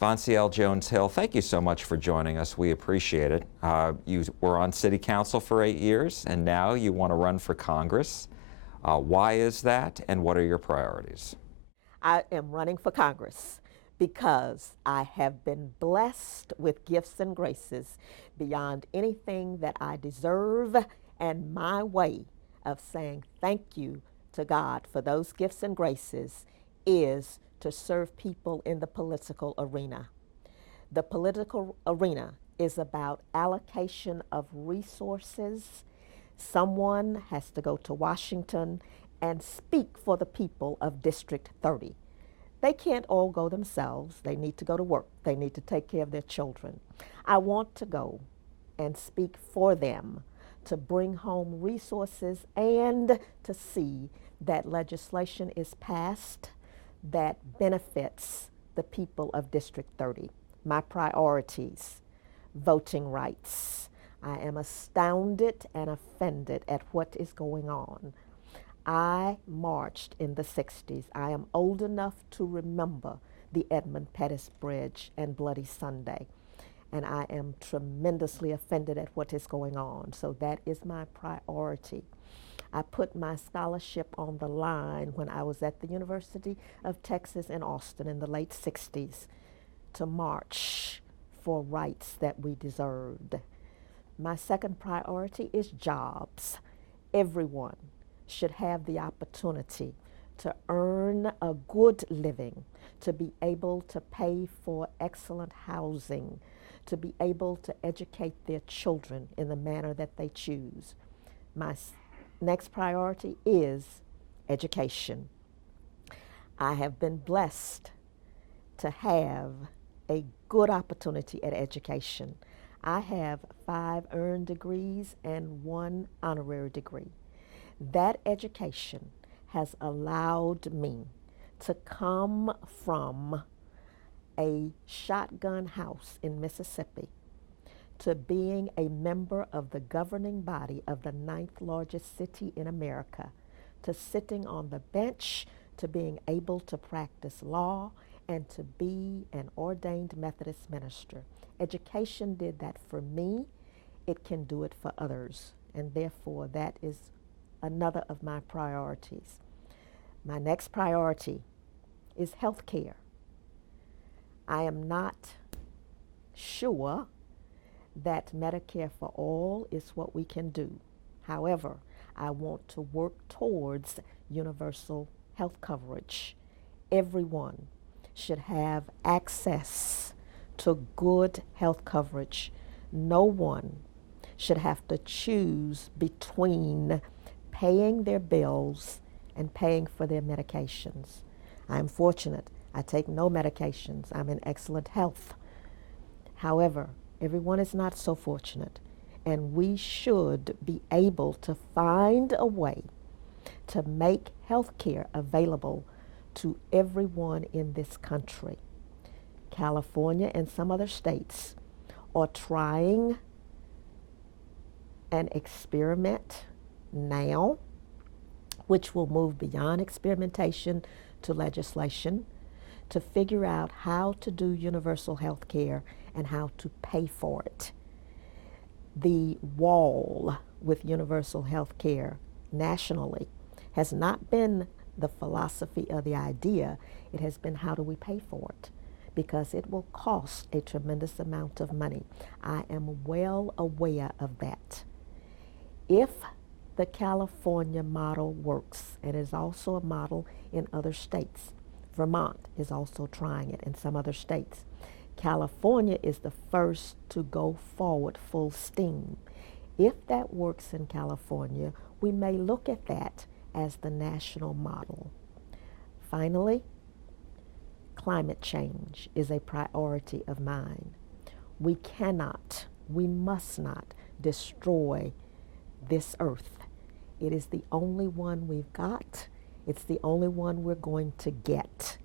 Vonciel Jones-Hill, thank you so much for joining us. We appreciate it. You were on City Council for 8 years, and now you want to run for Congress. Why is that, and what are your priorities? I am running for Congress because I have been blessed with gifts and graces beyond anything that I deserve, and my way of saying thank you to God for those gifts and graces is to serve people in the political arena. The political arena is about allocation of resources. Someone has to go to Washington and speak for the people of District 30. They can't all go themselves. They need to go to work. They need to take care of their children. I want to go and speak for them, to bring home resources and to see that legislation is passed that benefits the people of District 30. My priorities: voting rights. I am astounded and offended at what is going on. I marched in the 60s. I am old enough to remember the Edmund Pettus Bridge and Bloody Sunday. And I am tremendously offended at what is going on. So that is my priority. I put my scholarship on the line when I was at the University of Texas in Austin in the late 60s to march for rights that we deserved. My second priority is jobs. Everyone should have the opportunity to earn a good living, to be able to pay for excellent housing, to be able to educate their children in the manner that they choose. My next priority is education. I have been blessed to have a good opportunity at education. I have 5 earned degrees and 1 honorary degree. That education has allowed me to come from a shotgun house in Mississippi to being a member of the governing body of the 9th largest city in America, to sitting on the bench, to being able to practice law, and to be an ordained Methodist minister. Education did that for me. It can do it for others, and therefore that is another of my priorities. My next priority is health care. I am not sure that Medicare for all is what we can do. However, I want to work towards universal health coverage. Everyone should have access to good health coverage. No one should have to choose between paying their bills and paying for their medications. I'm fortunate. I take no medications. I'm in excellent health. However, everyone is not so fortunate, and we should be able to find a way to make health care available to everyone in this country. California and some other states are trying an experiment now, which will move beyond experimentation to legislation, to figure out how to do universal health care and how to pay for it. The wall with universal health care nationally has not been the philosophy or the idea. It has been, how do we pay for it? Because it will cost a tremendous amount of money. I am well aware of that. If the California model works, and is also a model in other states, Vermont is also trying it in some other states. California is the first to go forward full steam. If that works in California, we may look at that as the national model. Finally, climate change is a priority of mine. We cannot, we must not destroy this earth. It is the only one we've got. It's the only one we're going to get.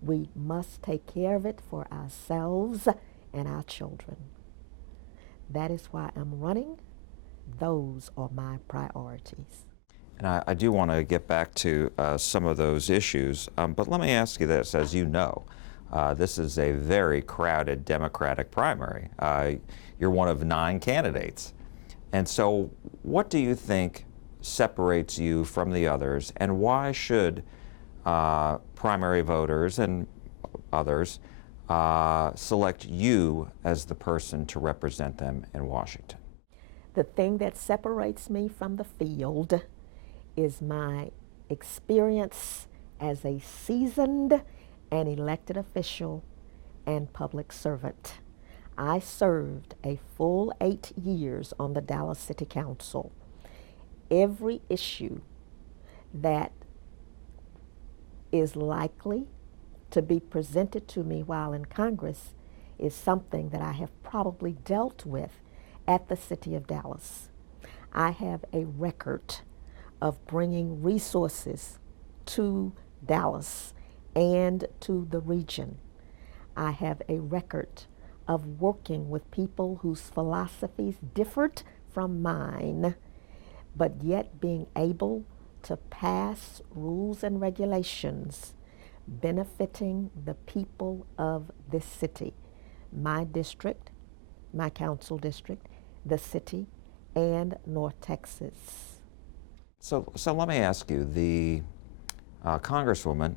We must take care of it for ourselves and our children. That is why I'm running. Those are my priorities. And I do want to get back to some of those issues, but let me ask you this. As you know, This is a very crowded Democratic primary. You're one of 9 candidates. And so what do you think separates you from the others, and why should primary voters and others select you as the person to represent them in Washington? The thing that separates me from the field is my experience as a seasoned and elected official and public servant. I served a full 8 years on the Dallas City Council. Every issue that is likely to be presented to me while in Congress is something that I have probably dealt with at the City of Dallas. I have a record of bringing resources to Dallas and to the region. I have a record of working with people whose philosophies differed from mine, but yet being able to pass rules and regulations benefiting the people of this city, my district, my council district, the city, and North Texas. So let me ask you, the Congresswoman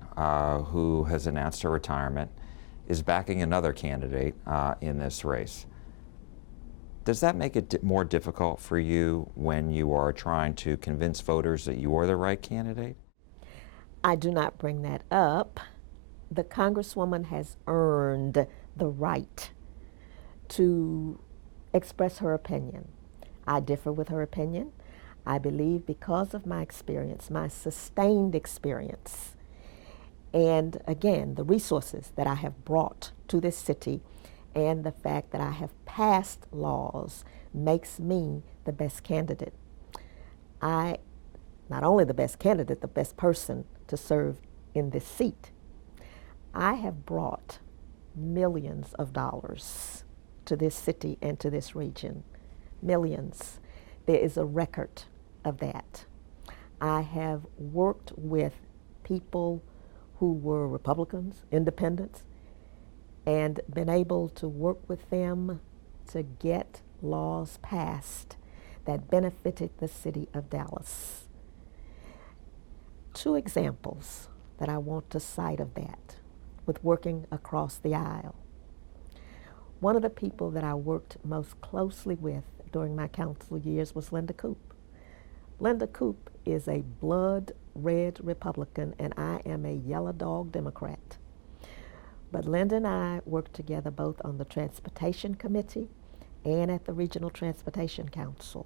who has announced her retirement is backing another candidate in this race. Does that make it more difficult for you when you are trying to convince voters that you are the right candidate? I do not bring that up. The Congresswoman has earned the right to express her opinion. I differ with her opinion. I believe because of my experience, my sustained experience, and again, the resources that I have brought to this city and the fact that I have passed laws makes me the best candidate. Not only the best candidate, the best person to serve in this seat. I have brought millions of dollars to this city and to this region. Millions. There is a record of that. I have worked with people who were Republicans, independents, and been able to work with them to get laws passed that benefited the city of Dallas. 2 examples that I want to cite of that with working across the aisle. One of the people that I worked most closely with during my council years was Linda Coop. Linda Coop is a blood red Republican and I am a yellow dog Democrat. But Linda and I worked together both on the Transportation Committee and at the Regional Transportation Council.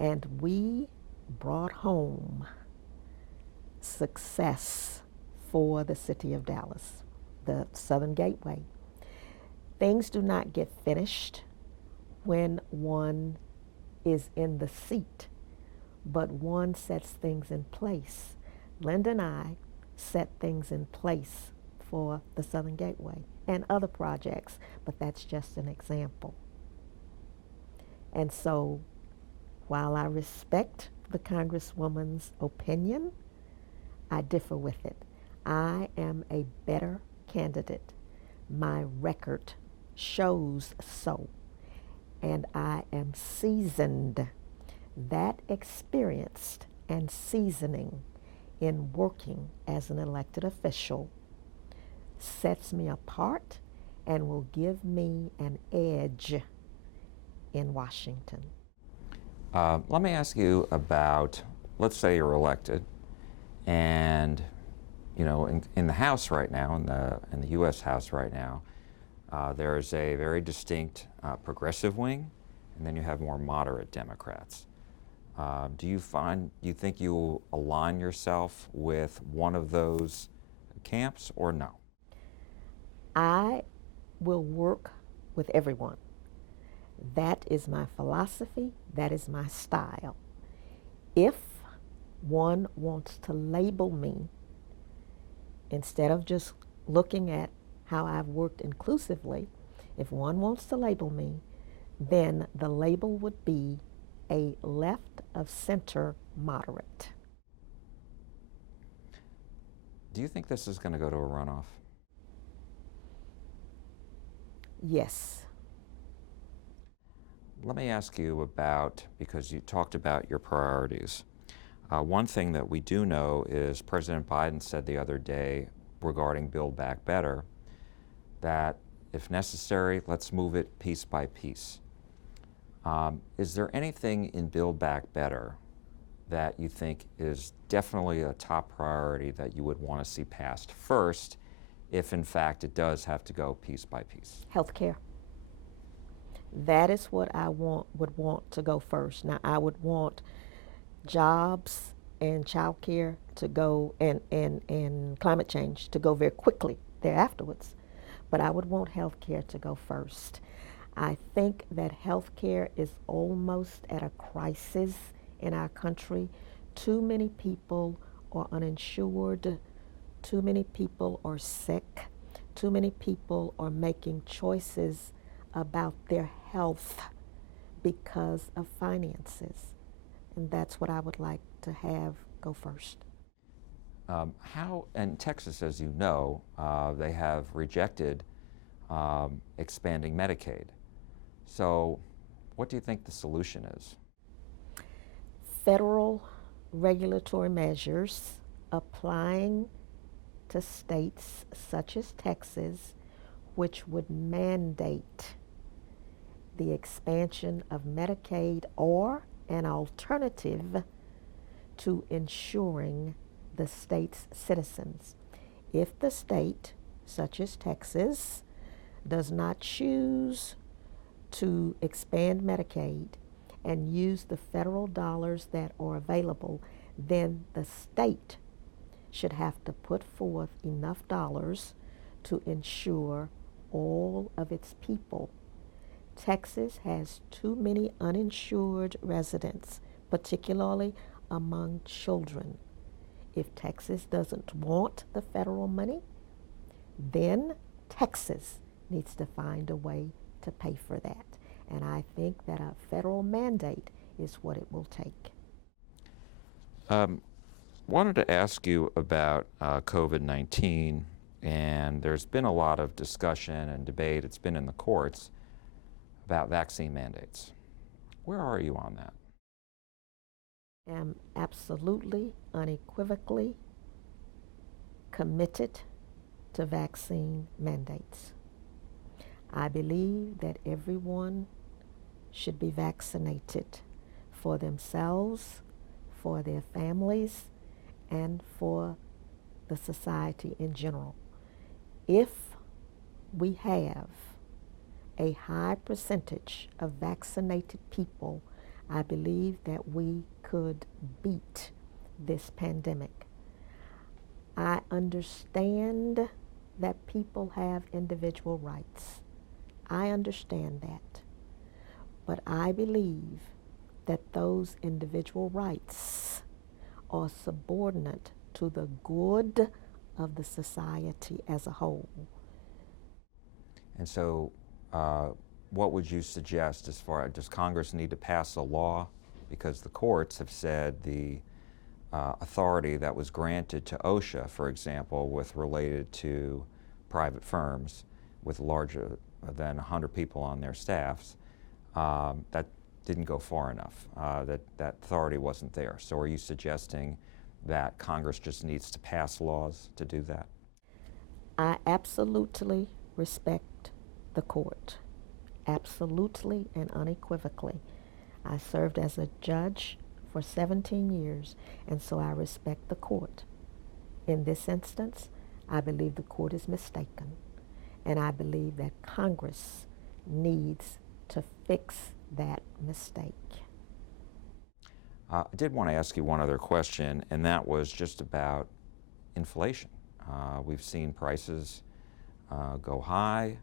And we brought home success for the city of Dallas, the Southern Gateway. Things do not get finished when one is in the seat, but one sets things in place. Linda and I set things in place for the Southern Gateway and other projects, but that's just an example. And so, while I respect the Congresswoman's opinion, I differ with it. I am a better candidate. My record shows so. And I am seasoned. That experienced and seasoning in working as an elected official sets me apart and will give me an edge in Washington. Let me ask you about, let's say you're elected, and in the House right now, in the U.S. House right now, there's a very distinct progressive wing, and then you have more moderate Democrats. Do you think you'll align yourself with one of those camps or no? I will work with everyone. That is my philosophy, that is my style. If one wants to label me, instead of just looking at how I've worked inclusively, if one wants to label me, then the label would be a left of center moderate. Do you think this is going to go to a runoff? Yes. Let me ask you about, because you talked about your priorities. One thing that we do know is President Biden said the other day regarding Build Back Better that if necessary, let's move it piece by piece. Is there anything in Build Back Better that you think is definitely a top priority that you would want to see passed first, if in fact it does have to go piece by piece? Healthcare. That is what I would want to go first. Now, I would want jobs and childcare to go, and climate change to go very quickly there afterwards. But I would want healthcare to go first. I think that healthcare is almost at a crisis in our country. Too many people are uninsured. Too many people are sick. Too many people are making choices about their health because of finances. And that's what I would like to have go first. How, in Texas, as you know, they have rejected expanding Medicaid. So what do you think the solution is? Federal regulatory measures applying to states such as Texas, which would mandate the expansion of Medicaid or an alternative to insuring the state's citizens. If the state, such as Texas, does not choose to expand Medicaid and use the federal dollars that are available, then the state should have to put forth enough dollars to insure all of its people. Texas has too many uninsured residents, particularly among children. If Texas doesn't want the federal money, then Texas needs to find a way to pay for that. And I think that a federal mandate is what it will take. Wanted to ask you about COVID-19, and there's been a lot of discussion and debate, it's been in the courts, about vaccine mandates. Where are you on that? I am absolutely, unequivocally committed to vaccine mandates. I believe that everyone should be vaccinated for themselves, for their families, and for the society in general. If we have a high percentage of vaccinated people, I believe that we could beat this pandemic. I understand that people have individual rights. I understand that. But I believe that those individual rights are subordinate to the good of the society as a whole. And so what would you suggest as far as, does Congress need to pass a law? Because the courts have said the authority that was granted to OSHA, for example, with related to private firms with larger than 100 people on their staffs, that didn't go far enough. That authority wasn't there. So are you suggesting that Congress just needs to pass laws to do that? I absolutely respect the court, absolutely and unequivocally. I served as a judge for 17 years, and so I respect the court. In this instance, I believe the court is mistaken, and I believe that Congress needs to fix that mistake. I did want to ask you one other question, and that was just about inflation. We've seen prices go high.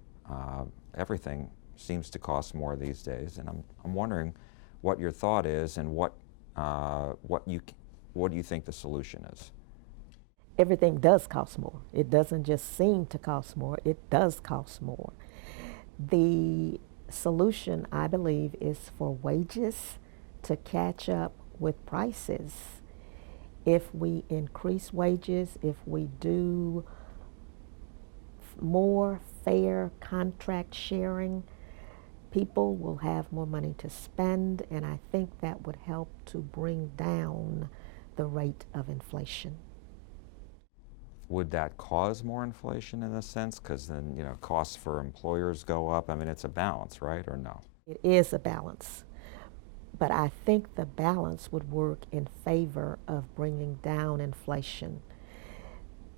Everything seems to cost more these days, and I'm wondering what your thought is and what do you think the solution is? Everything does cost more. It doesn't just seem to cost more, it does cost more. The solution, I believe, is for wages to catch up with prices. If we increase wages, if we do more fair contract sharing, people will have more money to spend, and I think that would help to bring down the rate of inflation. Would that cause more inflation in a sense? Because then, you know, costs for employers go up. I mean, it's a balance, right, or no? It is a balance, but I think the balance would work in favor of bringing down inflation.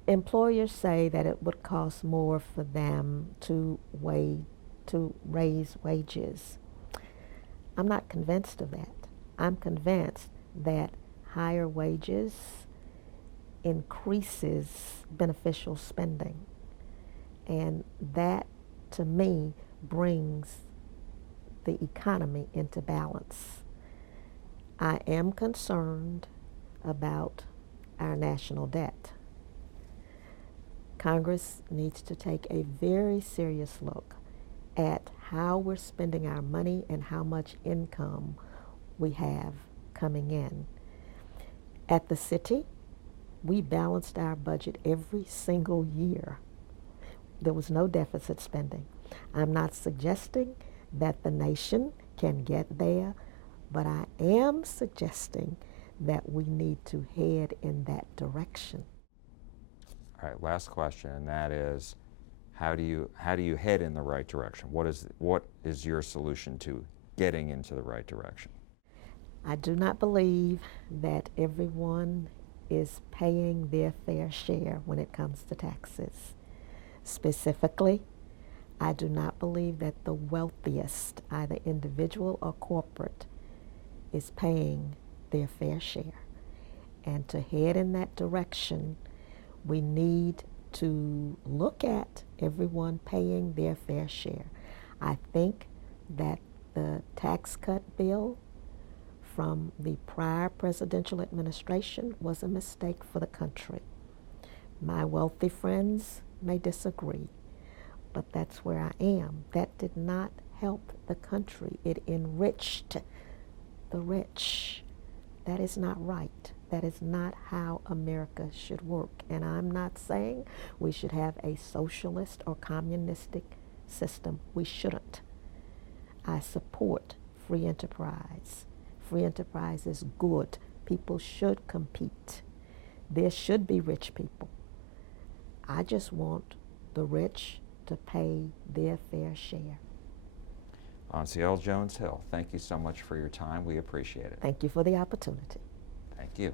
Employers say that it would cost more for them to raise wages. I'm not convinced of that. I'm convinced that higher wages increases beneficial spending, and that to me brings the economy into balance. I am concerned about our national debt. Congress needs to take a very serious look at how we're spending our money and how much income we have coming in. At the city, we balanced our budget every single year. There was no deficit spending. I'm not suggesting that the nation can get there, but I am suggesting that we need to head in that direction. All right, last question, and that is, how do you head in the right direction? What is your solution to getting into the right direction? I do not believe that everyone is paying their fair share when it comes to taxes. Specifically, I do not believe that the wealthiest, either individual or corporate, is paying their fair share. And to head in that direction, we need to look at everyone paying their fair share. I think that the tax cut bill from the prior presidential administration was a mistake for the country. My wealthy friends may disagree, but that's where I am. That did not help the country. It enriched the rich. That is not right. That is not how America should work. And I'm not saying we should have a socialist or communistic system. We shouldn't. I support free enterprise. Free enterprise is good. People should compete. There should be rich people. I just want the rich to pay their fair share. Vonciel Jones Hill, thank you so much for your time. We appreciate it. Thank you for the opportunity. Thank you.